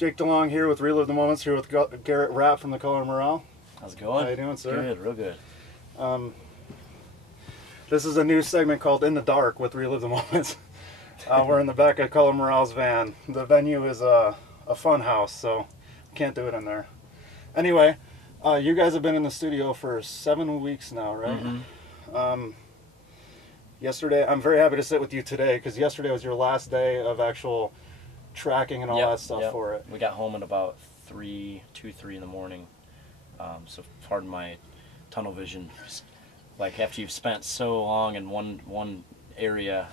Jake DeLong here with Relive the Moments, here with Garret Rapp from the Color Morale. How's it going? How you doing, sir? Good, real good. This is a new segment called In the Dark with Relive the Moments. We're in the back of Color Morale's van. The venue is a fun house, so can't do it in there. Anyway, you guys have been in the studio for 7 weeks now, right? Mm-hmm. Yesterday, I'm very happy to sit with you today because yesterday was your last day of actual tracking and all that stuff for it. We got home at about 2, 3 in the morning. So pardon my tunnel vision. Just, like after you've spent so long in one area,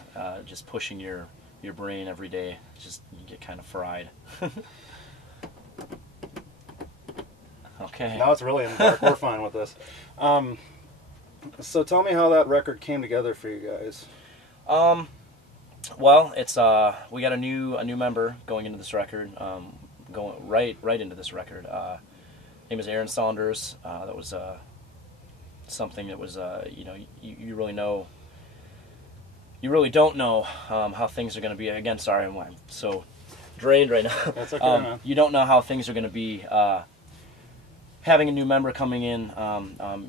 just pushing your brain every day, just you get kind of fried. Okay. Now it's really in the dark. We're fine with this. So tell me how that record came together for you guys. Well, it's we got a new member going into this record, going right into this record. Name is Aaron Saunders. That was something that was you really know. You really don't know how things are going to be. Again, sorry, I'm so drained right now. That's okay, man. You don't know how things are going to be. Having a new member coming in,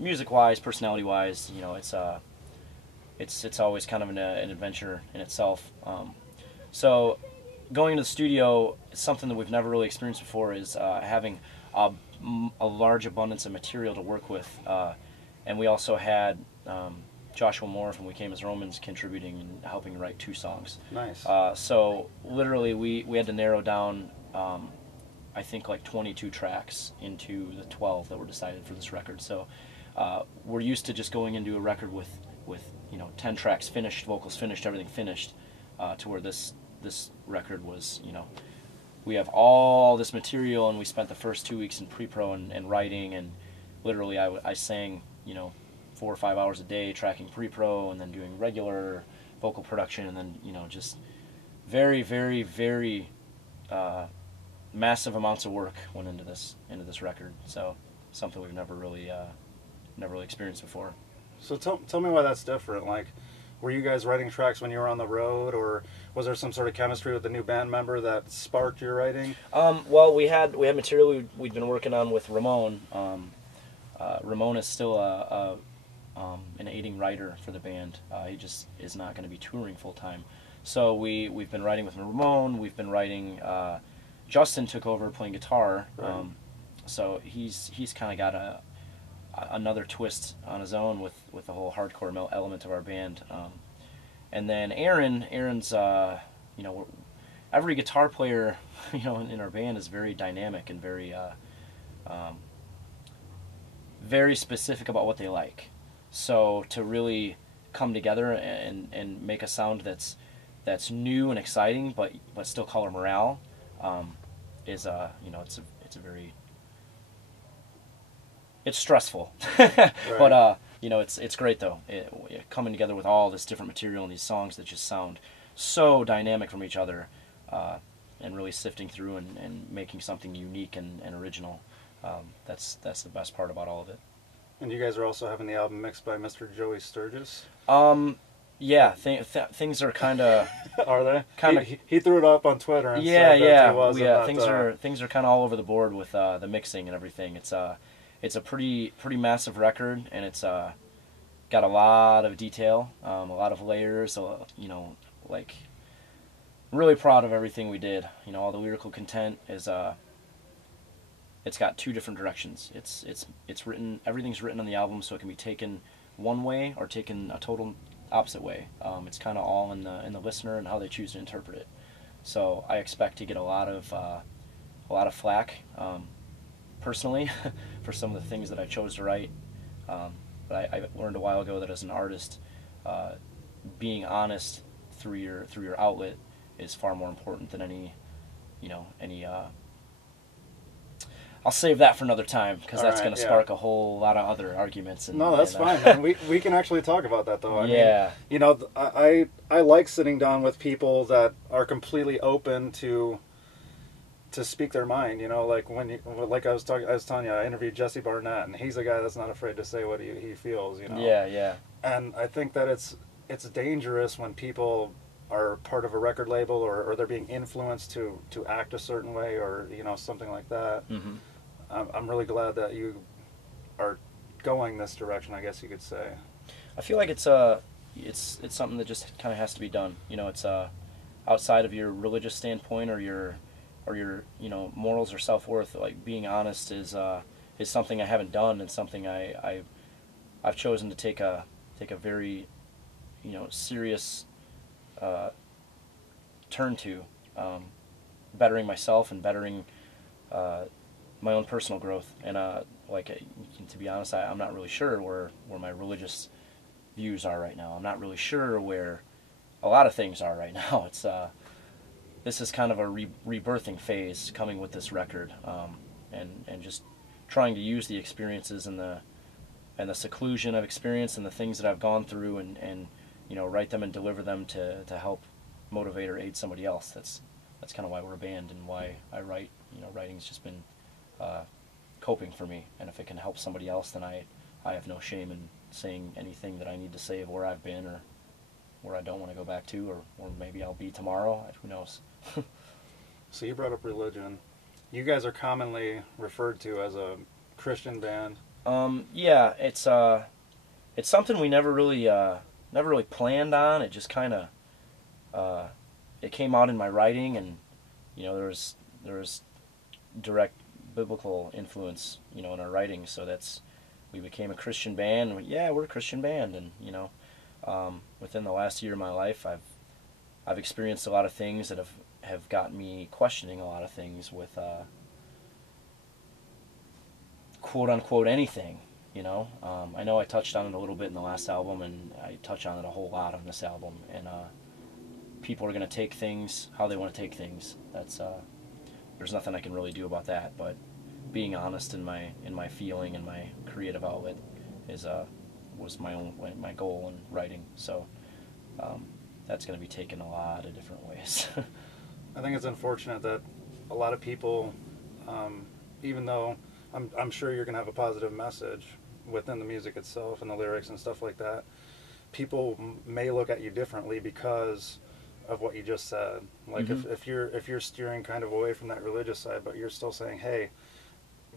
music-wise, personality-wise, you know, it's always kind of an adventure in itself. So going into the studio, something that we've never really experienced before is having a large abundance of material to work with, and we also had Joshua Moore from We Came as Romans contributing and helping write 2 songs. Nice. So literally we had to narrow down I think like 22 tracks into the 12 that were decided for this record. So we're used to just going into a record with 10 tracks finished, vocals finished, everything finished, to where this record was, we have all this material, and we spent the first 2 weeks in pre-pro and writing, and literally I sang 4 or 5 hours a day tracking pre-pro and then doing regular vocal production, and then just very, very, very massive amounts of work went into this record. So something we've never really experienced before. So tell me why that's different. Like, were you guys writing tracks when you were on the road, or was there some sort of chemistry with the new band member that sparked your writing? Well, we had material we'd been working on with Ramon. Ramon is still an aiding writer for the band. He just is not going to be touring full time. So we've been writing with Ramon. We've been writing. Justin took over playing guitar, right. So he's kind of got another twist on his own with the whole hardcore element of our band, and then Aaron's every guitar player in our band is very dynamic and very very specific about what they like. So to really come together and make a sound that's new and exciting, but still Color Morale. Is it's stressful, right. But it's great though. Coming together with all this different material and these songs that just sound so dynamic from each other, and really sifting through and making something unique and original. That's the best part about all of it. And you guys are also having the album mixed by Mr. Joey Sturgis? Yeah, things are kind of. Are they? Kind of. He threw it up on Twitter. And yeah, said yeah, that he was yeah. Things are kind of all over the board with the mixing and everything. It's a pretty massive record, and it's got a lot of detail, a lot of layers. Like really proud of everything we did. All the lyrical content is it's got 2 different directions. It's written. Everything's written on the album, so it can be taken one way or taken a total opposite way. It's kind of all in the listener and how they choose to interpret it. So I expect to get a lot of flack, personally, for some of the things that I chose to write. But I learned a while ago that as an artist, being honest through your outlet is far more important than any. I'll save that for another time, because that's going to spark a whole lot of other arguments. No, that's fine, man. We can actually talk about that, though. I mean, I like sitting down with people that are completely open to speak their mind. Like like I was telling you, I interviewed Jesse Barnett, and he's a guy that's not afraid to say what he feels. Yeah, yeah. And I think that it's dangerous when people are part of a record label, or they're being influenced to act a certain way, or something like that. Mm-hmm. I'm really glad that you are going this direction, I guess you could say. I feel like it's something that just kind of has to be done. It's outside of your religious standpoint or your morals or self-worth. Like, being honest is something I haven't done, and something I've chosen to take a very serious turn to, bettering myself and bettering my own personal growth. And to be honest, I'm not really sure where my religious views are right now. I'm not really sure where a lot of things are right now. It's this is kind of a rebirthing phase coming with this record, and just trying to use the experiences and the seclusion I've experienced and the things that I've gone through, and write them and deliver them to help motivate or aid somebody else. That's kind of why we're a band and why I write. Writing's just been coping for me, and if it can help somebody else, then I have no shame in saying anything that I need to say of where I've been or where I don't want to go back to, or maybe I'll be tomorrow. Who knows? So you brought up religion. You guys are commonly referred to as a Christian band. Yeah, it's something we never really planned on. It just kind of it came out in my writing, and there was direct biblical influence in our writing, so we became a Christian band. Yeah, we're a Christian band, and within the last year of my life, I've experienced a lot of things that have gotten me questioning a lot of things with quote unquote anything. I know I touched on it a little bit in the last album, and I touch on it a whole lot on this album, and people are going to take things how they want to take things. That's there's nothing I can really do about that, but being honest in my feeling and my creative outlet was my goal in writing. So that's going to be taken a lot of different ways. I think it's unfortunate that a lot of people, even though I'm sure you're going to have a positive message within the music itself and the lyrics and stuff like that, people may look at you differently because of what you just said. Like, mm-hmm. if you're steering kind of away from that religious side, but you're still saying, hey,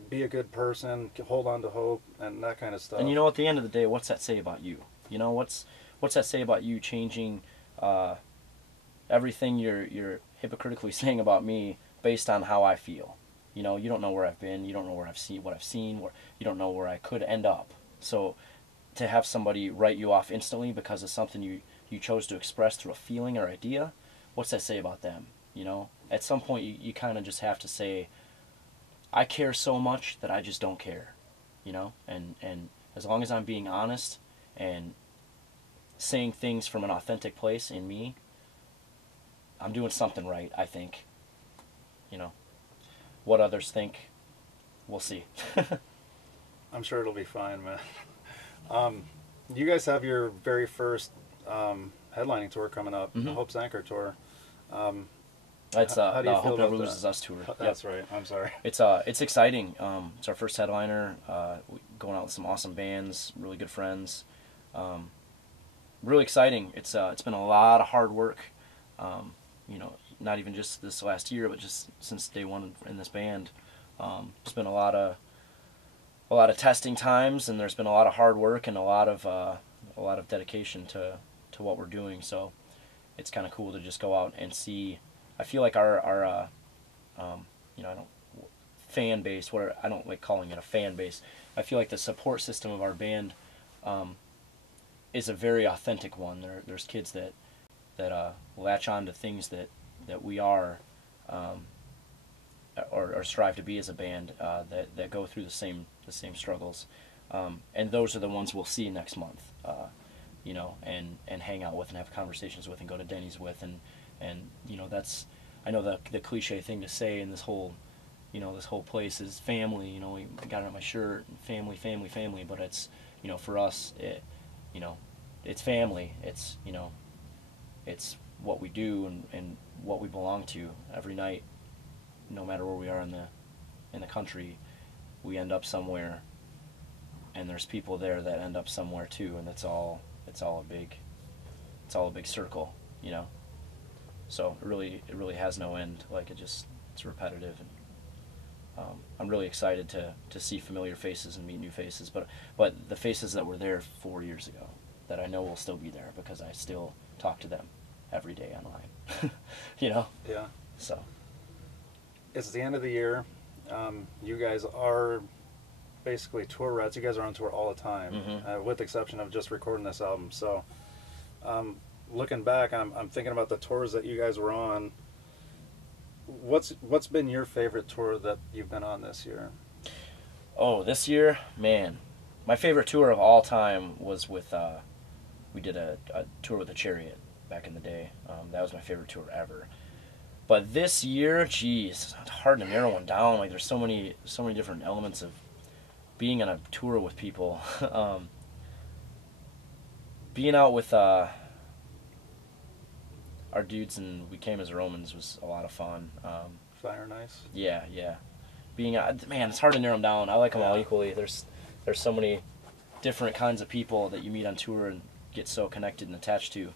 be a good person, hold on to hope, and that kind of stuff. And at the end of the day, what's that say about you? What's that say about you changing everything you're hypocritically saying about me based on how I feel? You don't know where I've been, you don't know what I've seen, you don't know where I could end up. So to have somebody write you off instantly because of something you chose to express through a feeling or idea, what's that say about them? At some point you kind of just have to say, I care so much that I just don't care, and as long as I'm being honest and saying things from an authentic place in me, I'm doing something right, I think. What others think, we'll see. I'm sure it'll be fine, man. You guys have your very first headlining tour coming up, mm-hmm. the Hope's Anchor tour. It's how do you feel Hope about Never Loses that? Us tour. That's right. I'm sorry. It's exciting. It's our first headliner. Going out with some awesome bands, really good friends. Really exciting. It's been a lot of hard work. Not even just this last year, but just since day one in this band. It's been a lot of testing times, and there's been a lot of hard work and a lot of dedication to what we're doing. So it's kind of cool to just go out and see. I feel like our fan base. I don't like calling it a fan base. I feel like the support system of our band is a very authentic one. There's kids that latch on to things that we are or strive to be as a band, that go through the same struggles, and those are the ones we'll see next month, and hang out with and have conversations with and go to Denny's with, and that's, I know the cliche thing to say in this whole place is family. We got it on my shirt, family, but it's, for us, it's family. It's what we do and what we belong to every night. No matter where we are in the country, we end up somewhere, and there's people there that end up somewhere too, and it's all a big circle, So it really has no end. Like it's repetitive, and I'm really excited to see familiar faces and meet new faces. But the faces that were there 4 years ago, that I know will still be there because I still talk to them every day online. You know? Yeah. So. It's the end of the year. You guys are basically tour rats. You guys are on tour all the time, with the exception of just recording this album. So, looking back, I'm thinking about the tours that you guys were on. What's been your favorite tour that you've been on this year? Oh, this year, man, my favorite tour of all time was with we did a tour with a Chariot back in the day. That was my favorite tour ever. But this year, geez, it's hard to narrow one down. Like there's so many different elements of being on a tour with people. Being out with our dudes and We Came as Romans was a lot of fun. Fire and Ice. Yeah. Being out, man, it's hard to narrow them down. I like them all equally. There's so many different kinds of people that you meet on tour and get so connected and attached to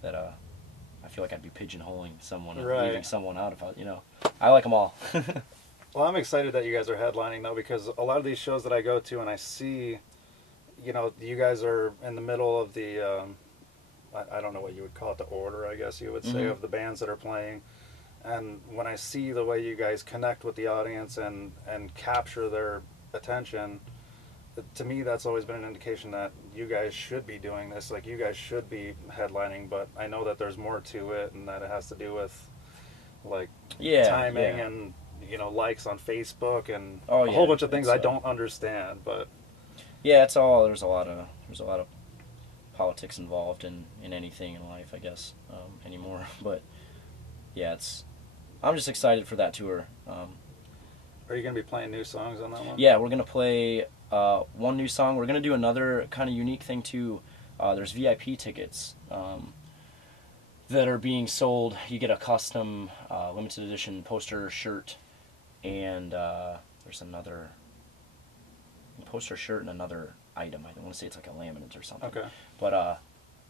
that I feel like I'd be pigeonholing someone and leaving someone out of it. You know, I like them all. Well, I'm excited that you guys are headlining though, because a lot of these shows that I go to and I see, you know, you guys are in the middle of the, I don't know what you would call it, the order, I guess you would say, of the bands that are playing. And when I see the way you guys connect with the audience and capture their attention, to me that's always been an indication that you guys should be doing this. Like, you guys should be headlining, but I know that there's more to it, and that it has to do with, like, timing and, you know, likes on Facebook and a whole bunch of things I don't understand. But yeah, it's all, there's a lot of politics involved in anything in life, I guess, anymore. But yeah, I'm just excited for that tour. Are you going to be playing new songs on that one? Yeah, we're going to play one new song. We're going to do another kind of unique thing too. There's VIP tickets that are being sold. You get a custom limited edition poster shirt, and there's another poster shirt and another item. I want to say it's like a laminate or something. Okay. But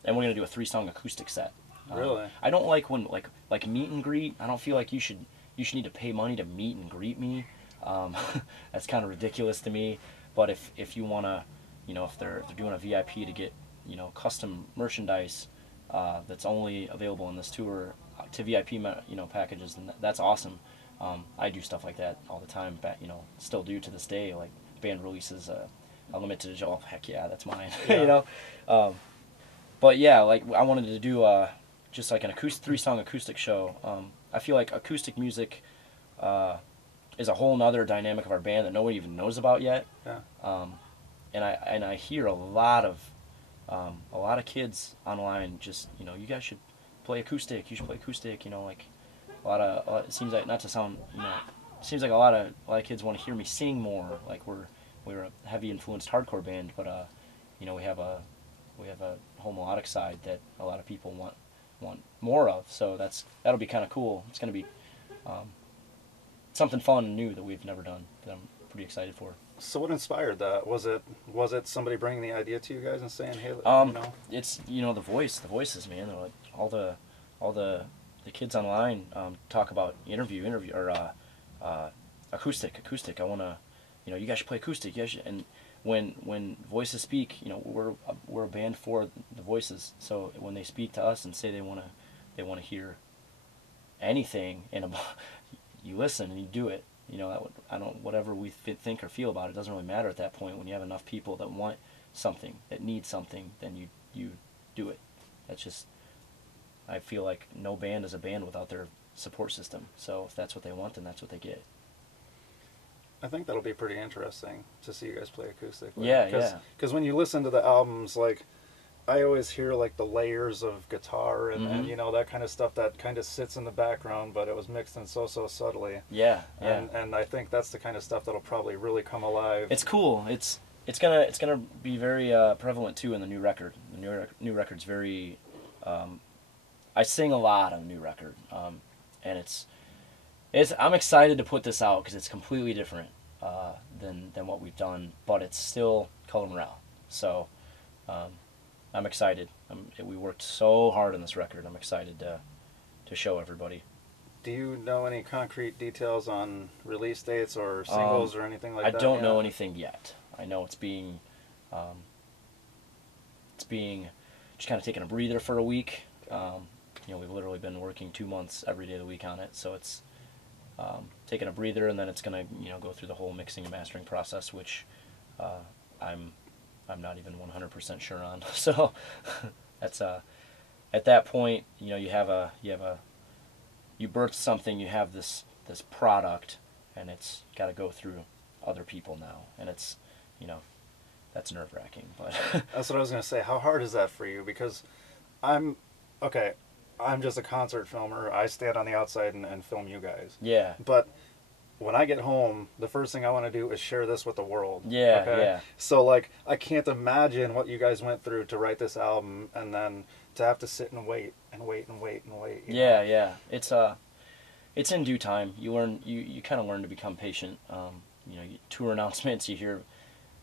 and we're going to do a 3-song acoustic set. Really? I don't like when like meet and greet. I don't feel like you should need to pay money to meet and greet me. That's kind of ridiculous to me. But if you want to, you know, if they're doing a VIP to get, you know, custom merchandise that's only available in this tour to VIP, you know, packages, then that's awesome. I do stuff like that all the time. You know, still do to this day. Like, band releases a limited edition. Oh, heck yeah, that's mine. Yeah. You know. But yeah, like, I wanted to do just like an 3-song acoustic show. I feel like acoustic music is a whole nother dynamic of our band that nobody even knows about yet. Yeah. And I hear a lot of kids online just, you know, you guys should play acoustic. You should play acoustic. You know, like a lot, it seems like, not to sound, you know, it seems like a lot of kids want to hear me sing more. Like, we're a heavy influenced hardcore band, but you know, we have a whole melodic side that a lot of people want more of. So that'll be kind of cool. It's going to be something fun and new that we've never done, that I'm pretty excited for. So what inspired that? Was it somebody bringing the idea to you guys and saying, hey, you know? It's, you know, the voices, man. They're like, all the kids online talk about interview or acoustic. I want to, you know, you guys should play acoustic. You guys should, and when voices speak, you know, we're a band for the voices. So when they speak to us and say they want to hear anything, and you listen and you do it. You know, whatever we think or feel about it doesn't really matter at that point. When you have enough people that want something, that need something, then you do it. That's just, I feel like no band is a band without their support system. So if that's what they want, then that's what they get. I think that'll be pretty interesting to see you guys play acoustic. Yeah. Because when you listen to the albums, like, I always hear, like, the layers of guitar and you know, that kind of stuff that kind of sits in the background, but it was mixed in so subtly. Yeah. And I think that's the kind of stuff that'll probably really come alive. It's cool. It's gonna be very prevalent too in the new record. The new record's very. I sing a lot on the new record, and it's. I'm excited to put this out because it's completely different than what we've done, but it's still color morale. So. I'm excited. We worked so hard on this record. I'm excited to show everybody. Do you know any concrete details on release dates or singles or anything like that? I don't know anything yet. I know it's being just kind of taking a breather for a week. We've literally been working 2 months every day of the week on it, so it's taking a breather, and then it's gonna go through the whole mixing and mastering process, which I'm not even 100% sure on. So that's at that point, you birth something, you have this product, and it's got to go through other people now, and it's that's nerve-wracking. But that's what I was gonna say. How hard is that for you? Because I'm just a concert filmer. I stand on the outside and film you guys. Yeah. But when I get home, the first thing I want to do is share this with the world. Yeah, okay? yeah. So, I can't imagine what you guys went through to write this album, and then to have to sit and wait and wait and wait and wait. Yeah, yeah. It's in due time. You kind of learn to become patient. Tour announcements, you hear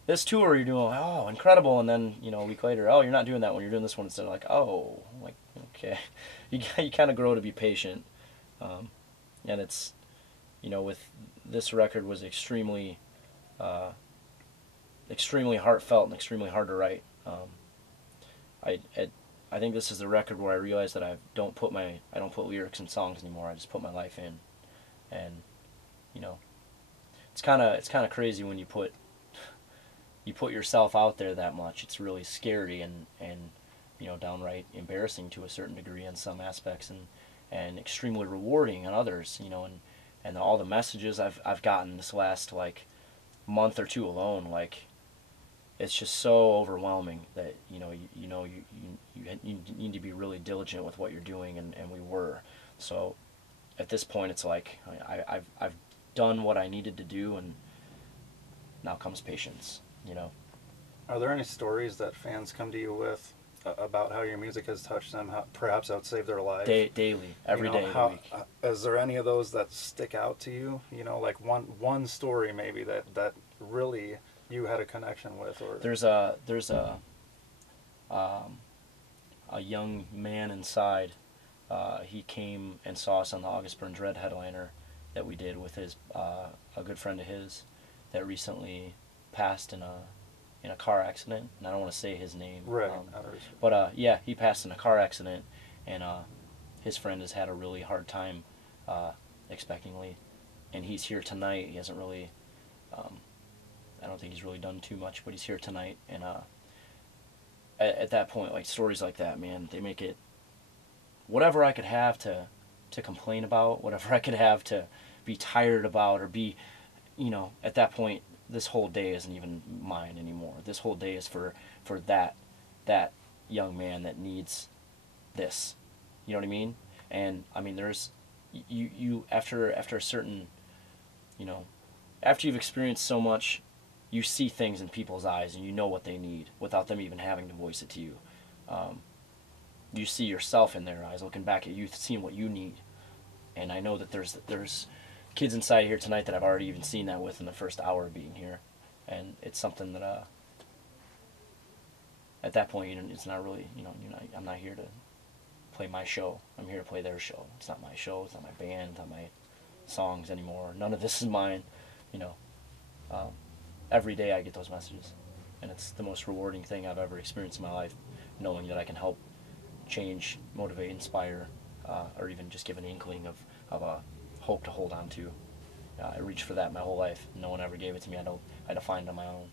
this tour, you're doing, oh, incredible, and then a week later, oh, you're not doing that one, you're doing this one instead. Like, oh, like, okay, you kind of grow to be patient, and it's with this record was extremely heartfelt and extremely hard to write. I think this is the record where I realized that I don't put lyrics in songs anymore. I just put my life in, and it's kind of crazy when you put yourself out there that much. It's really scary and downright embarrassing to a certain degree in some aspects, and extremely rewarding in others. And all the messages I've gotten this last month or two alone, it's just so overwhelming that you need to be really diligent with what you're doing, and we were. So at this point, it's like I've done what I needed to do, and now comes patience. Are there any stories that fans come to you with about how your music has touched them, how perhaps how it saved their life? Daily, every day of the week. Is there any of those that stick out to you? Like one story maybe that really you had a connection with, or there's a young man inside. He came and saw us on the August Burns Red headliner that we did with a good friend of his that recently passed in a car accident, and I don't want to say his name. Right. But yeah, he passed in a car accident, and his friend has had a really hard time expectingly, and he's here tonight. He hasn't really, I don't think he's really done too much, but he's here tonight, and at that point, stories like that, man, they make it whatever I could have to complain about, whatever I could have to be tired about, or be, at that point, this whole day isn't even mine anymore. This whole day is for that young man that needs this. You know what I mean? And I mean, there's you after a certain, after you've experienced so much, you see things in people's eyes and you know what they need without them even having to voice it to you. You see yourself in their eyes, looking back at you, seeing what you need. And I know that there's kids inside here tonight that I've already even seen that with in the first hour of being here, and it's something that at that point it's not really I'm not here to play my show. I'm here to play their show. It's not my show. It's not my band. It's not my songs anymore. None of this is mine. Every day I get those messages, and it's the most rewarding thing I've ever experienced in my life, knowing that I can help change, motivate, inspire, or even just give an inkling of a hope to hold on to. I reached for that my whole life. No one ever gave it to me. I had to find it on my own.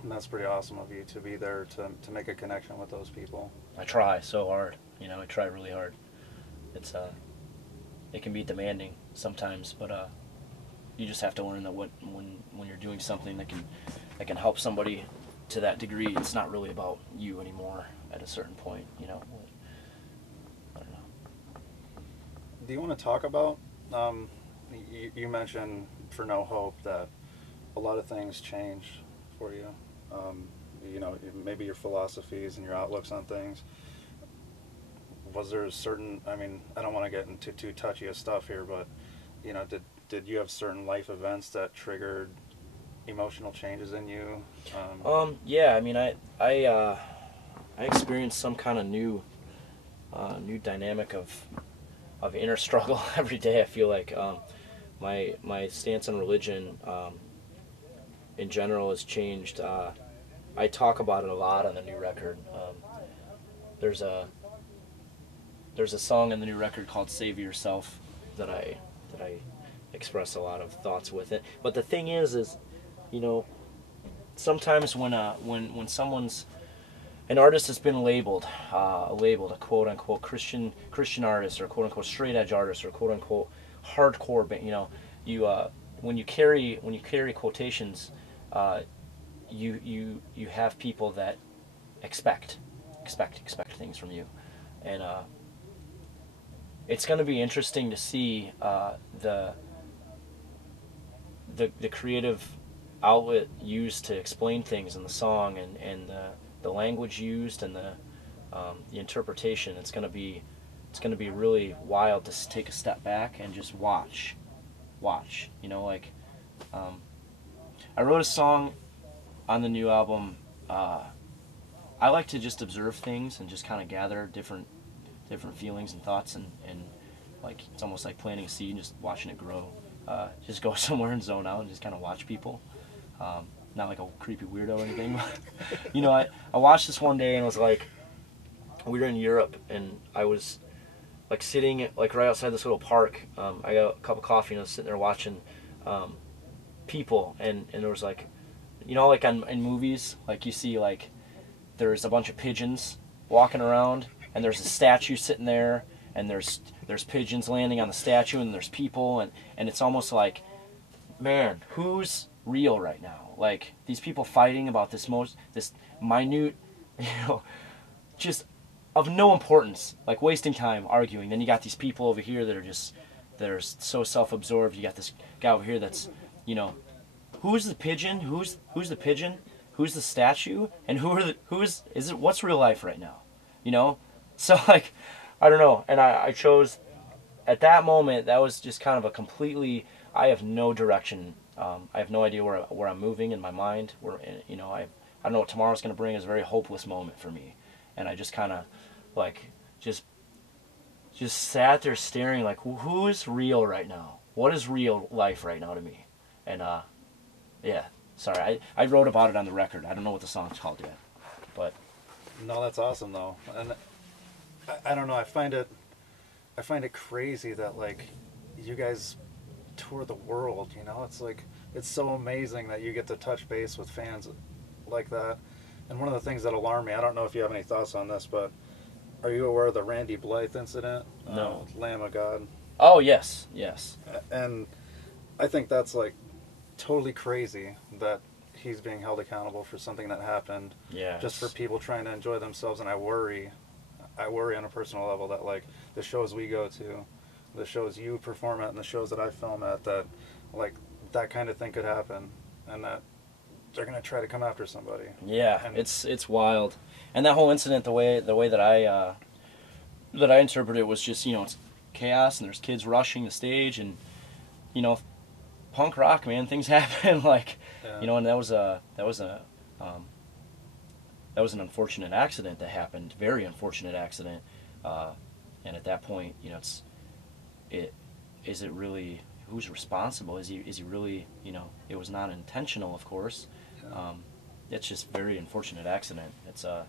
And that's pretty awesome of you to be there to make a connection with those people. I try so hard. I try really hard. It's it can be demanding sometimes, but you just have to learn that when you're doing something that can help somebody to that degree, it's not really about you anymore at a certain point. I don't know. Do you want to talk about, you mentioned for No Hope that a lot of things changed for you. Maybe your philosophies and your outlooks on things. Was there a certain, I don't want to get into too touchy of stuff here, but, did you have certain life events that triggered emotional changes in you? Yeah, I experienced some kind of new dynamic of inner struggle every day. I feel like my stance on religion in general has changed. I talk about it a lot on the new record. There's a song in the new record called "Save Yourself" that I express a lot of thoughts with it. But the thing is you know, sometimes when someone's an artist has been labeled a quote unquote Christian artist, or quote unquote straight edge artist, or quote unquote hardcore band, you when you carry quotations, you have people that expect things from you, and it's going to be interesting to see the creative outlet used to explain things in the song, and the language used, and the interpretation. It's going to be really wild to take a step back and just watch. I wrote a song on the new album. I like to just observe things and just kind of gather different feelings and thoughts, and like it's almost like planting a seed and just watching it grow. Just go somewhere and zone out and just kind of watch people. Not like a creepy weirdo or anything, but I watched this one day and it was like, we were in Europe and I was like sitting like right outside this little park. I got a cup of coffee and I was sitting there watching people, and there was like, like in movies, like you see like there's a bunch of pigeons walking around and there's a statue sitting there, and there's pigeons landing on the statue, and there's people, and it's almost like, man, who's real right now? Like these people fighting about this minute, just of no importance, like wasting time arguing. Then you got these people over here that are so self-absorbed. You got this guy over here that's, who's the pigeon? Who's the pigeon? Who's the statue? And what's real life right now? So like, I don't know. And I chose, at that moment, that was just kind of a completely, I have no direction. I have no idea where I'm moving in my mind. I don't know what tomorrow's going to bring. Is a very hopeless moment for me. And I just kind of like, just sat there staring like, who's real right now? What is real life right now to me? And yeah, sorry, I wrote about it on the record. I don't know what the song's called yet, but. No, that's awesome though. And I don't know, I find it crazy that like you guys tour the world, it's like, it's so amazing that you get to touch base with fans like that. And one of the things that alarmed me, I don't know if you have any thoughts on this, but are you aware of the Randy Blythe incident? No. Lamb of God. Oh, yes. And I think that's like totally crazy that he's being held accountable for something that happened. Yes. Just for people trying to enjoy themselves. And I worry on a personal level that like the shows we go to, the shows you perform at, and the shows that I film at, that like that kind of thing could happen, and that they're gonna try to come after somebody. Yeah, and it's wild. And that whole incident, the way that I interpret it was just, it's chaos and there's kids rushing the stage, and punk rock, man, things happen. Like, yeah. And that was an unfortunate accident that happened, very unfortunate accident. And at that point, is it really, who's responsible? Is he really, it was not intentional, of course. Yeah. It's just very unfortunate accident. It's I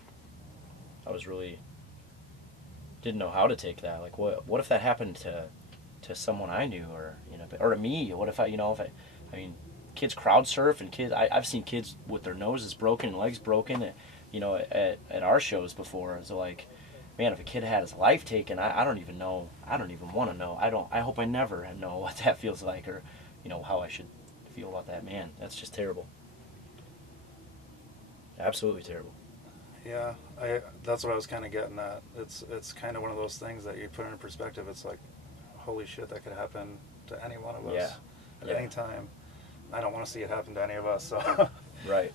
was really didn't know how to take that. Like, what if that happened to someone I knew, or or to me? What if I mean, kids crowd surf, and I've seen kids with their noses broken and legs broken at our shows before. So like, man, if a kid had his life taken, I don't even know. I don't even want to know. I hope I never know what that feels like, or how I should feel about that. Man, that's just terrible. Absolutely terrible. Yeah, that's what I was kind of getting at. It's kind of one of those things that you put in perspective. It's like, holy shit, that could happen to any one of us at any time. I don't want to see it happen to any of us. So. Right.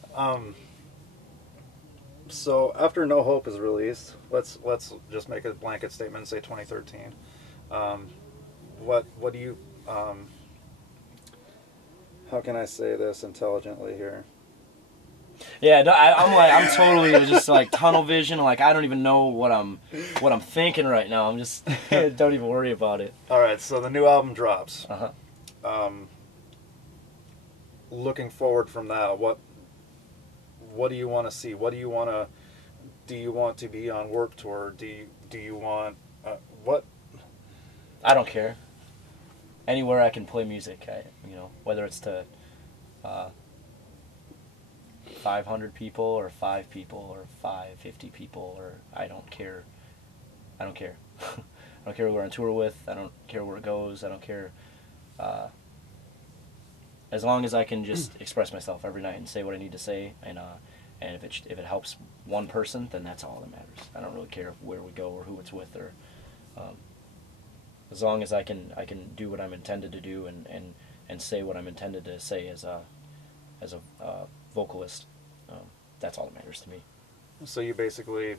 So after No Hope is released, let's just make a blanket statement and say 2013. What do you? How can I say this intelligently here? Yeah, no, I'm totally just like tunnel vision. Like I don't even know what I'm thinking right now. I'm just don't even worry about it. All right, so the new album drops. Uh-huh. Looking forward from that, what do you want to see? What do you want to? Do you want to be on work tour? Do you want what? I don't care. Anywhere I can play music, whether it's to 500 people or 5 people or 550 people, or I don't care. I don't care. I don't care who we're on tour with. I don't care where it goes. I don't care. As long as I can just express myself every night and say what I need to say, and if it helps one person, then that's all that matters. I don't really care where we go or who it's with, or as long as I can do what I'm intended to do and say what I'm intended to say as a vocalist. That's all that matters to me. So you basically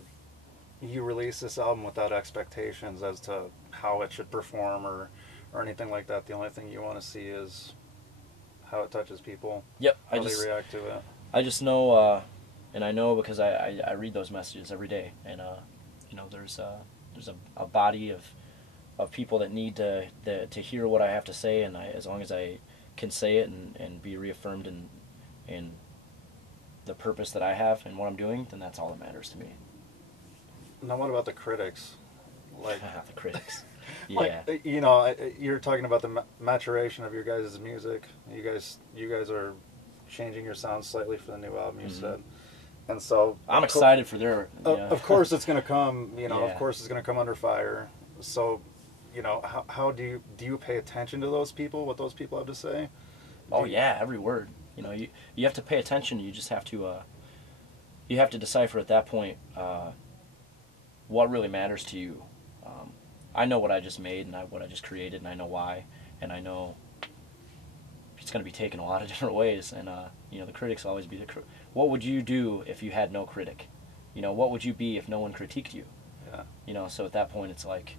release this album without expectations as to how it should perform or anything like that. The only thing you want to see is how it touches people. Yep, how they react to it. I just know, and I know because I read those messages every day, and there's a body of people that need to hear what I have to say, and as long as I can say it and be reaffirmed in the purpose that I have and what I'm doing, then that's all that matters to me. Now, what about the critics? Like the critics. Yeah. Like, you're talking about the maturation of your guys' music. You guys are changing your sound slightly for the new album, you said. And so I'm excited for their... Of course it's going to come, of course it's going to come under fire. So, how do you pay attention to those people, what those people have to say? Yeah, every word. You have to pay attention. You just have to decipher at that point what really matters to you. I know what I just made and what I just created, and I know why, and I know it's going to be taken a lot of different ways. And the critics will always be what would you do if you had no critic? What would you be if no one critiqued you? Yeah. So at that point, it's like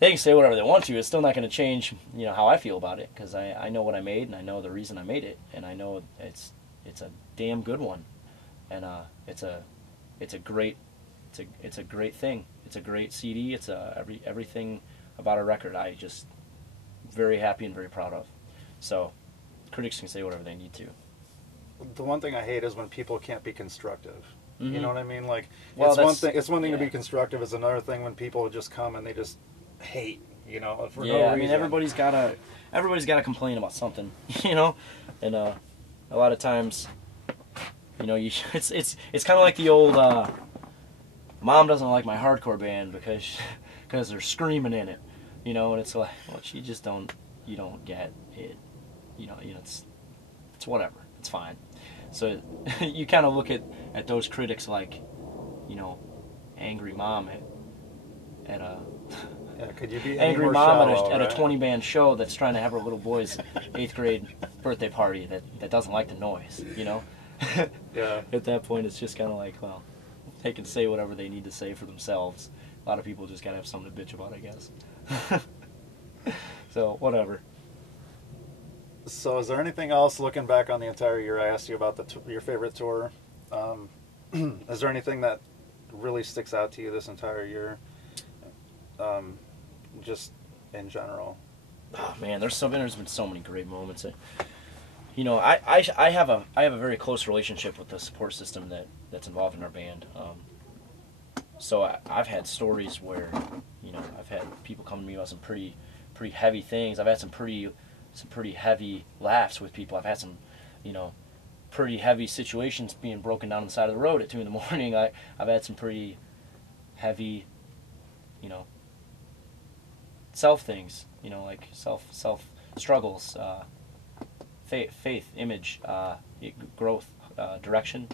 they can say whatever they want to. It's still not going to change, how I feel about it, because I know what I made, and I know the reason I made it, and I know it's a damn good one, and it's a great thing. It's a great CD. It's everything about a record I just very happy and very proud of. So critics can say whatever they need to. The one thing I hate is when people can't be constructive. Mm-hmm. You know what I mean? Like, well, it's one thing to be constructive. It's another thing when people just come and they just hate, for no reason. I mean, everybody's gotta complain about something, and a lot of times, it's kind of like the old mom doesn't like my hardcore band because they're screaming in it, and it's like, well, you don't get it, it's whatever, it's fine. So you kind of look at those critics like, angry mom at a could you be angry more mom shallow, at a right? 20-band show that's trying to have her little boy's 8th grade birthday party that doesn't like the noise, Yeah. At that point, it's just kind of like, well, they can say whatever they need to say for themselves. A lot of people just gotta have something to bitch about, I guess. So, whatever. So, is there anything else, looking back on the entire year? I asked you about your favorite tour. Is there anything that really sticks out to you this entire year? Just in general. Oh man, there's been so many great moments. I have a very close relationship with the support system that's involved in our band. So I've had stories where, I've had people come to me about some pretty heavy things. I've had some pretty heavy laughs with people. I've had some, pretty heavy situations being broken down on the side of the road at 2 a.m. I've had some pretty heavy, self things, like self struggles, faith, image, growth, direction,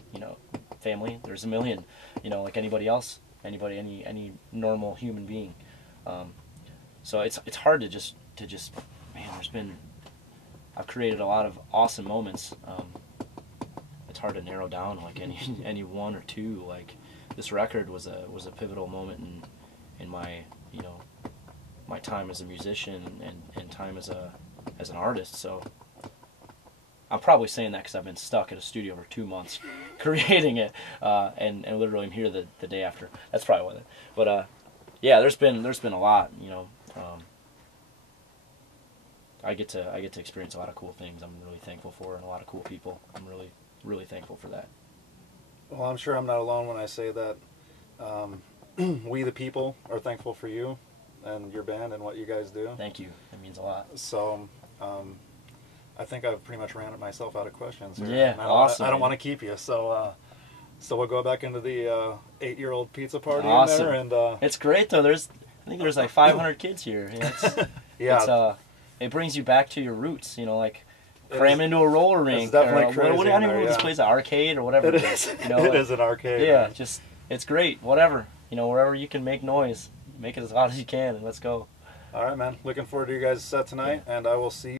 family. There's a million, like anybody else, any normal human being. So it's hard to just man. I've created a lot of awesome moments. It's hard to narrow down like any one or two. Like this record was a pivotal moment in my my time as a musician and time as an artist. So I'm probably saying that because I've been stuck at a studio for 2 months creating it, and literally I'm here the day after. That's probably what. But yeah, there's been a lot. You know, I get to experience a lot of cool things. I'm really thankful for, and a lot of cool people. I'm really thankful for that. Well, I'm sure I'm not alone when I say that. We the people are thankful for you and your band and what you guys do. Thank you. That means a lot. So. I think I've pretty much ran myself out of questions here. Yeah, awesome. I don't want to keep you, so we'll go back into the 8-year-old pizza party awesome. in there, and it's great though. I think there's like 500 kids here. It brings you back to your roots. You know, like cram into a roller rink. It's definitely crazy. I don't even know what this place, an arcade or whatever. It is. You know, it is an arcade. Yeah, man. It's great. Whatever. You know, wherever you can make noise, make it as loud as you can, and let's go. All right, man. Looking forward to you guys' set tonight, and I will see you.